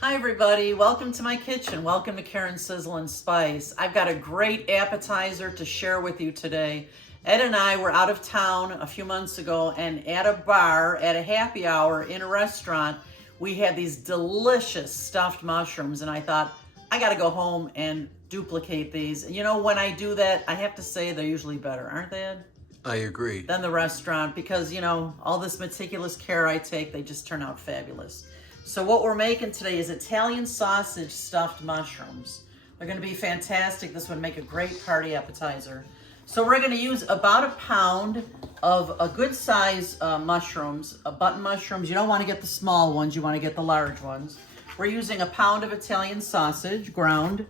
Hi everybody, welcome to my kitchen. Welcome to Karen's Sizzle and Spice. I've got a great appetizer to share with you today. Ed and I were out of town a few months ago, and at a bar, at a happy hour in a restaurant, we had these delicious stuffed mushrooms, and I thought, I gotta go home and duplicate these. You know, when I do that, I have to say they're usually better, aren't they, Ed? I agree. Than the restaurant, because, you know, all this meticulous care I take, they just turn out fabulous. So what we're making today is Italian sausage stuffed mushrooms. They're going to be fantastic. This would make a great party appetizer. So we're going to use about a pound of a good size mushrooms, button mushrooms. You don't want to get the small ones, you want to get the large ones. We're using a pound of Italian sausage, ground.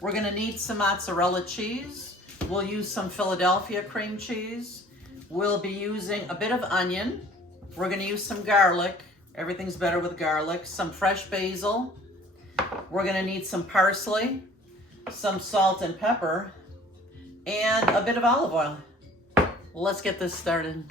We're going to need some mozzarella cheese. We'll use some Philadelphia cream cheese. We'll be using a bit of onion. We're going to use some garlic. Everything's better with garlic. Some fresh basil. We're going to need some parsley, some salt and pepper, and a bit of olive oil. Let's get this started.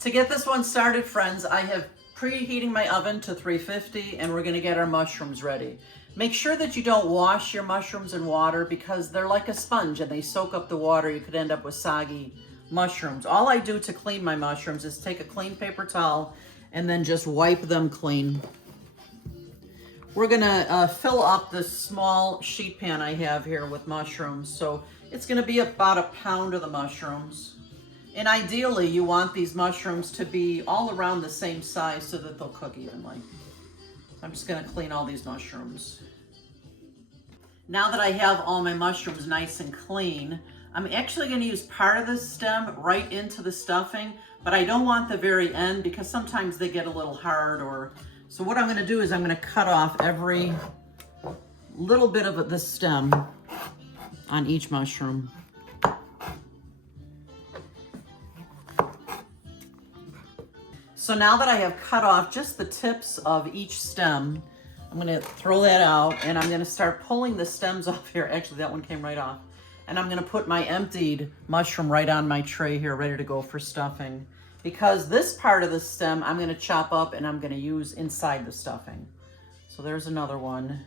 To get this one started, friends, I have preheating my oven to 350, and we're going to get our mushrooms ready. Make sure that you don't wash your mushrooms in water because they're like a sponge and they soak up the water. You could end up with soggy mushrooms. All I do to clean my mushrooms is take a clean paper towel and then just wipe them clean. We're going to fill up this small sheet pan I have here with mushrooms. So it's going to be about a pound of the mushrooms. And ideally, you want these mushrooms to be all around the same size so that they'll cook evenly. I'm just going to clean all these mushrooms. Now that I have all my mushrooms nice and clean, I'm actually going to use part of the stem right into the stuffing, but I don't want the very end because sometimes they get a little hard. So what I'm going to do is I'm going to cut off every little bit of the stem on each mushroom. So now that I have cut off just the tips of each stem, I'm going to throw that out and I'm going to start pulling the stems off here. Actually, that one came right off. And I'm going to put my emptied mushroom right on my tray here, ready to go for stuffing. Because this part of the stem I'm going to chop up and I'm going to use inside the stuffing. So there's another one.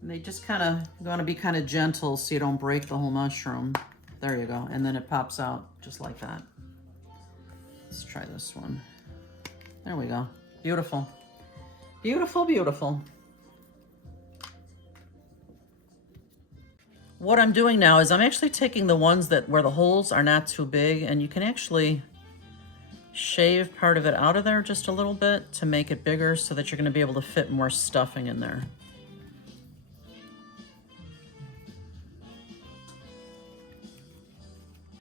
And they just kind of want to be kind of gentle so you don't break the whole mushroom. There you go. And then it pops out just like that. Let's try this one. There we go. Beautiful. Beautiful, beautiful. What I'm doing now is I'm actually taking the ones where the holes are not too big, and you can actually shave part of it out of there just a little bit to make it bigger so that you're going to be able to fit more stuffing in there.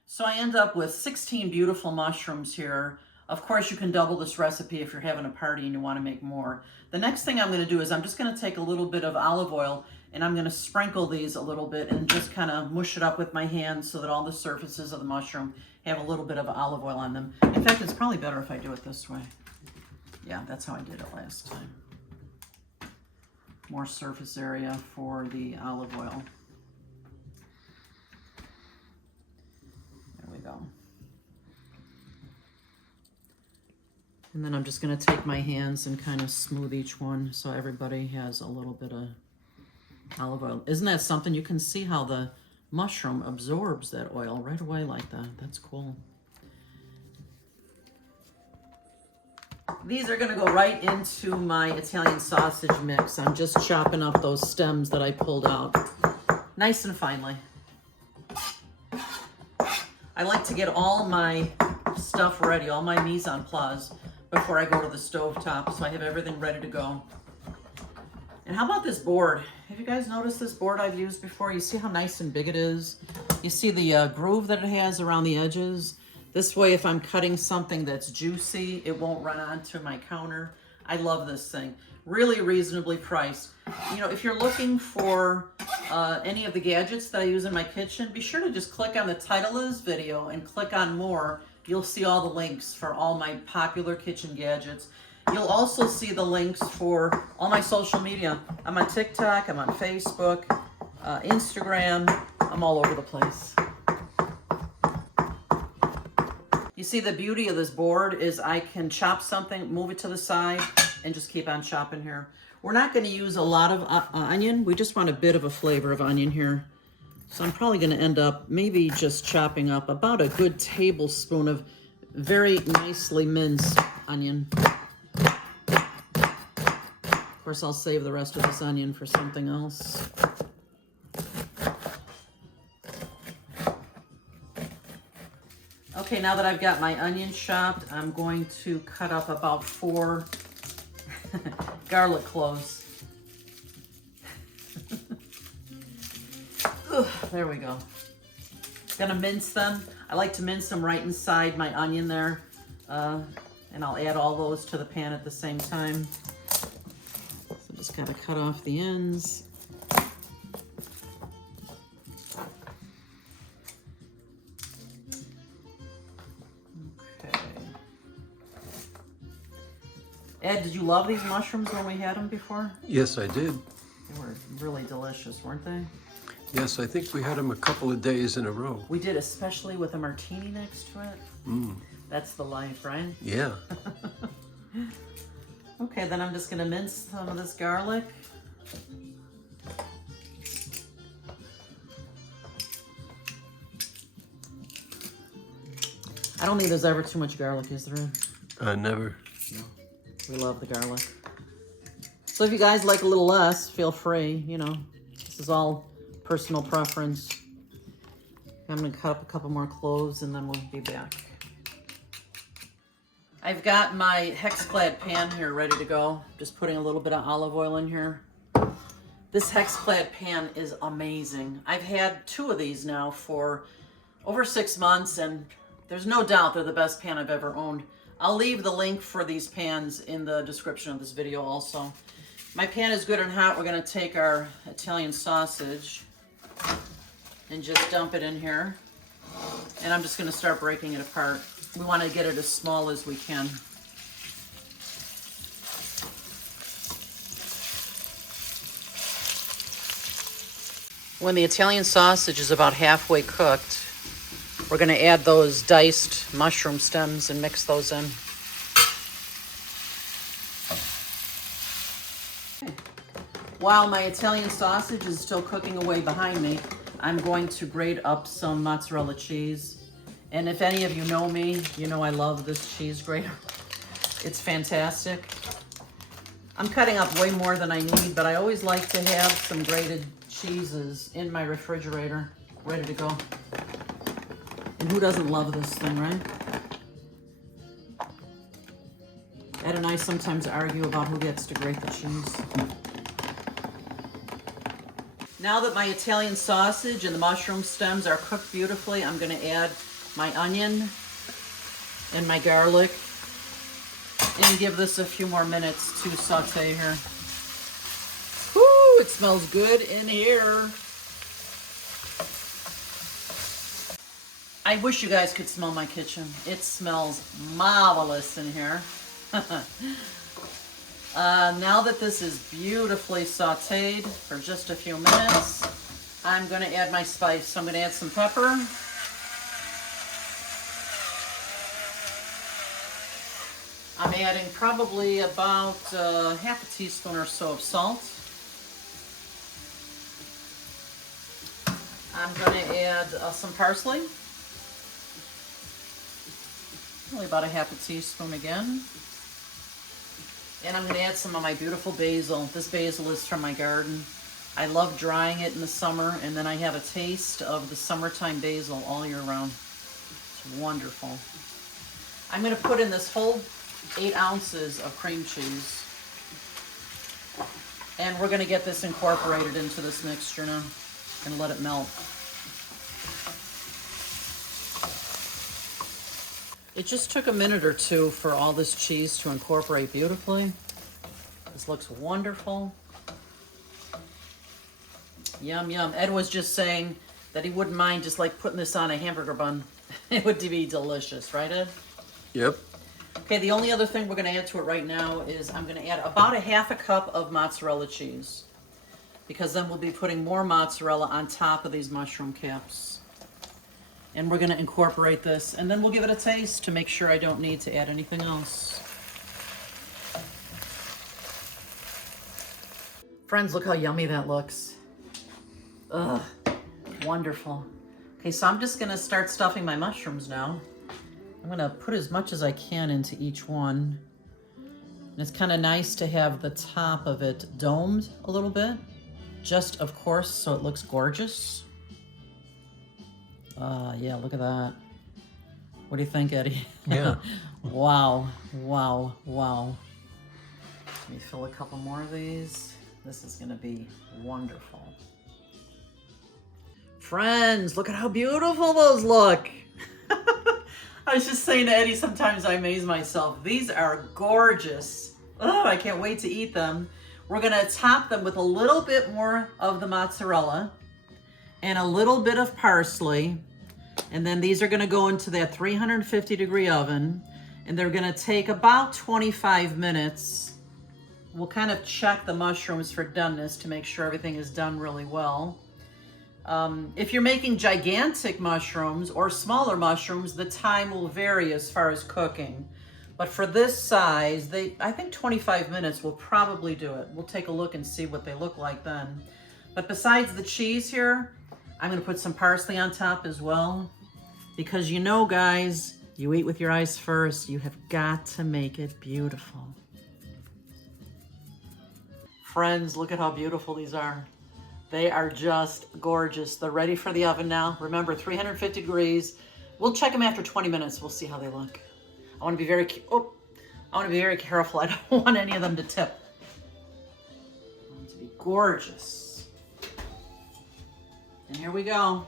So I end up with 16 beautiful mushrooms here. Of course, you can double this recipe if you're having a party and you want to make more. The next thing I'm going to do is I'm just going to take a little bit of olive oil and I'm going to sprinkle these a little bit and just kind of mush it up with my hands so that all the surfaces of the mushroom have a little bit of olive oil on them. In fact, it's probably better if I do it this way. Yeah, that's how I did it last time. More surface area for the olive oil. There we go. And then I'm just going to take my hands and kind of smooth each one so everybody has a little bit of olive oil. Isn't that something? You can see how the mushroom absorbs that oil right away like that. That's cool. These are going to go right into my Italian sausage mix. I'm just chopping up those stems that I pulled out nice and finely. I like to get all my stuff ready, all my mise en place, before I go to the stove top, so I have everything ready to go. And how about this board? Have you guys noticed this board I've used before? You see how nice and big it is? You see the groove that it has around the edges? This way, if I'm cutting something that's juicy, it won't run onto my counter. I love this thing. Really reasonably priced. You know, if you're looking for any of the gadgets that I use in my kitchen, be sure to just click on the title of this video and click on more. You'll see all the links for all my popular kitchen gadgets. You'll also see the links for all my social media. I'm on TikTok, I'm on Facebook, Instagram. I'm all over the place. You see, the beauty of this board is I can chop something, move it to the side, and just keep on chopping here. We're not going to use a lot of onion. We just want a bit of a flavor of onion here. So I'm probably going to end up maybe just chopping up about a good tablespoon of very nicely minced onion. Of course, I'll save the rest of this onion for something else. Okay, now that I've got my onion chopped, I'm going to cut up about 4 garlic cloves. There we go. Gonna mince them. I like to mince them right inside my onion there. And I'll add all those to the pan at the same time. So just gotta cut off the ends. Okay. Ed, did you love these mushrooms when we had them before? Yes, I did. They were really delicious, weren't they? Yes, I think we had them a couple of days in a row. We did, especially with a martini next to it. Mm. That's the life, right? Yeah. Okay, then I'm just gonna mince some of this garlic. I don't think there's ever too much garlic, is there? Never. No. We love the garlic. So if you guys like a little less, feel free, you know. This is all personal preference. I'm gonna cut up a couple more cloves and then we'll be back. I've got my hex-clad pan here ready to go. Just putting a little bit of olive oil in here. This hex-clad pan is amazing. I've had 2 of these now for over 6 months, and there's no doubt they're the best pan I've ever owned. I'll leave the link for these pans in the description of this video also. My pan is good and hot. We're gonna take our Italian sausage and just dump it in here. And I'm just gonna start breaking it apart. We wanna get it as small as we can. When the Italian sausage is about halfway cooked, we're gonna add those diced mushroom stems and mix those in. While my Italian sausage is still cooking away behind me, I'm going to grate up some mozzarella cheese. And if any of you know me, you know I love this cheese grater. It's fantastic. I'm cutting up way more than I need, but I always like to have some grated cheeses in my refrigerator, ready to go. And who doesn't love this thing, right? Ed and I sometimes argue about who gets to grate the cheese. Now that my Italian sausage and the mushroom stems are cooked beautifully, I'm gonna add my onion and my garlic and give this a few more minutes to saute here. Whoo, it smells good in here. I wish you guys could smell my kitchen. It smells marvelous in here. Now that this is beautifully sauteed for just a few minutes, I'm going to add my spice. So I'm going to add some pepper. I'm adding probably about half a teaspoon or so of salt. I'm going to add some parsley. Only about a half a teaspoon again. And I'm going to add some of my beautiful basil. This basil is from my garden. I love drying it in the summer, and then I have a taste of the summertime basil all year round. It's wonderful. I'm going to put in this whole 8 ounces of cream cheese. And we're going to get this incorporated into this mixture now and let it melt. It just took a minute or two for all this cheese to incorporate beautifully. This looks wonderful. Yum, yum. Ed was just saying that he wouldn't mind just like putting this on a hamburger bun. It would be delicious, right, Ed? Yep. Okay, the only other thing we're going to add to it right now is I'm going to add about a half a cup of mozzarella cheese. because then we'll be putting more mozzarella on top of these mushroom caps. And we're gonna incorporate this, and then we'll give it a taste to make sure I don't need to add anything else. Friends, look how yummy that looks. Ugh, wonderful. Okay, so I'm just gonna start stuffing my mushrooms now. I'm gonna put as much as I can into each one. And it's kind of nice to have the top of it domed a little bit, just of course, so it looks gorgeous. Yeah, look at that. What do you think, Eddie? Yeah. Wow, wow, wow. Let me fill a couple more of these. This is gonna be wonderful. Friends, look at how beautiful those look. I was just saying to Eddie, sometimes I amaze myself. These are gorgeous. Oh, I can't wait to eat them. We're gonna top them with a little bit more of the mozzarella and a little bit of parsley. And then these are gonna go into that 350-degree oven, and they're gonna take about 25 minutes. We'll kind of check the mushrooms for doneness to make sure everything is done really well. If you're making gigantic mushrooms or smaller mushrooms, the time will vary as far as cooking. But for this size, I think 25 minutes will probably do it. We'll take a look and see what they look like then. But besides the cheese here, I'm gonna put some parsley on top as well. Because you know, guys, you eat with your eyes first. You have got to make it beautiful. Friends, look at how beautiful these are. They are just gorgeous. They're ready for the oven now. Remember, 350 degrees. We'll check them after 20 minutes. We'll see how they look. I want to be very careful. I don't want any of them to tip. I want it to be gorgeous. And here we go.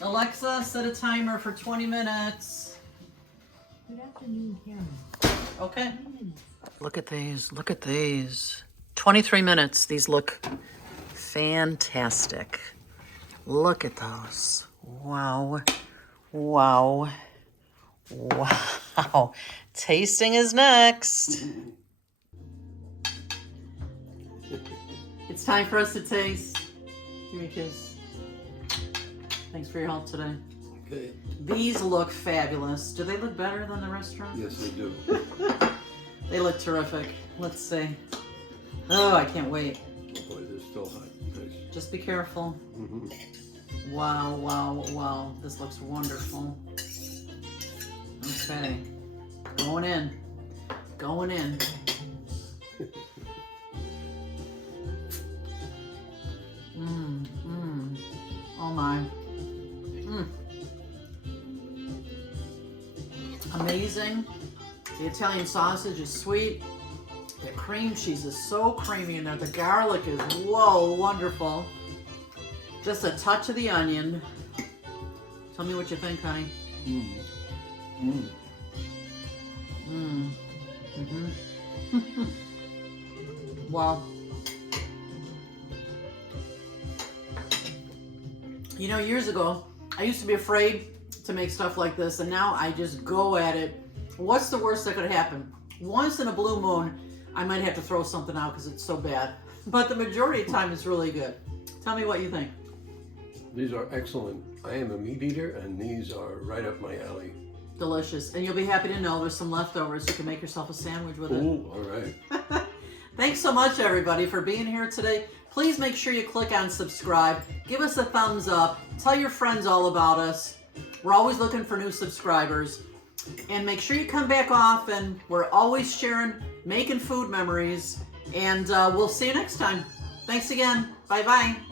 Alexa, set a timer for 20 minutes. Good afternoon, Karen. Okay. 20 minutes. Look at these. Look at these. 23 minutes. These look fantastic. Look at those. Wow. Wow. Wow. Tasting is next. It's time for us to taste. Here it is. Thanks for your help today. Okay. These look fabulous. Do they look better than the restaurant? Yes, they do. They look terrific. Let's see. Oh, I can't wait. Oh boy, they're still hot. Nice. Just be careful. Mm-hmm. Wow, wow, wow. This looks wonderful. Okay. Going in. Going in. Oh my. Amazing. The Italian sausage is sweet. The cream cheese is so creamy in there. The garlic is, whoa, wonderful. Just a touch of the onion. Tell me what you think, honey. Well, you know, years ago, I used to be afraid to make stuff like this, and now I just go at it. What's the worst that could happen? Once in a blue moon, I might have to throw something out because it's so bad. But the majority of the time, it's really good. Tell me what you think. These are excellent. I am a meat eater, and these are right up my alley. Delicious. And you'll be happy to know there's some leftovers. You can make yourself a sandwich with it. Ooh, all right. Thanks so much, everybody, for being here today. Please make sure you click on subscribe. Give us a thumbs up. Tell your friends all about us. We're always looking for new subscribers. And make sure you come back often. We're always sharing, making food memories. And we'll see you next time. Thanks again. Bye-bye.